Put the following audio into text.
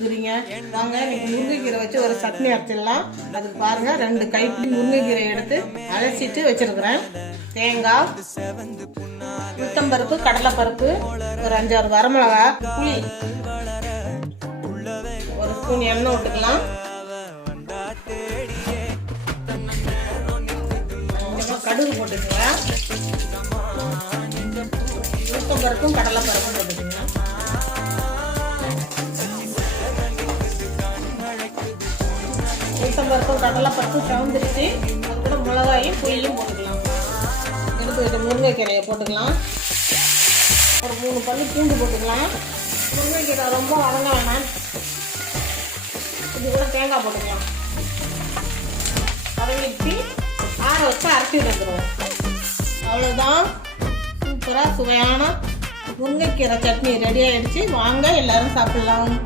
வாங்க இன்னைக்கு முருங்கைக்கீரை வச்சு ஒரு சட்னி அரைச்சிடலாம். அதுக்கு பாருங்க 2 கைப்பிடி முருங்கைக்கீரை எடுத்து அலசிட்டு வச்சிருக்கிறேன். தேங்காய், உளுத்தம்பருப்பு, கடலைப்பருப்பு, ஒரு 5-6 வரமிளகா, புளி, ஒரு ஸ்பூன் எண்ணெய் விட்டுக்கலாம். கடுகு போட்டுக்கலாம். உளுத்தம்பருப்பும் கடலைப்பருப்பும் போட்டுக்கலாம். உளுத்தம்பருப்பும் கடலைப்பருப்பும் சவுந்துருச்சு. அதுக்கூட மிளகாயும் புளியும் போட்டுக்கலாம். எடுத்து வச்ச முருங்கைக்கீரையை போட்டுக்கலாம். ஒரு 3 பல்லு பூண்டு போட்டுக்கலாம். முருங்கைக்கீரை ரொம்ப வதங்க வேணாம். இது கூட தேங்காய் போட்டுக்கலாம். வதங்கிடுச்சு. ஆற வச்சு அரைச்சி வந்துடுவோம். அவ்வளோதான், சூப்பராக சுவையான முருங்கைக்கீரை சட்னி ரெடி ஆகிடுச்சு. வாங்க எல்லாரும் சாப்பிட்லாம்.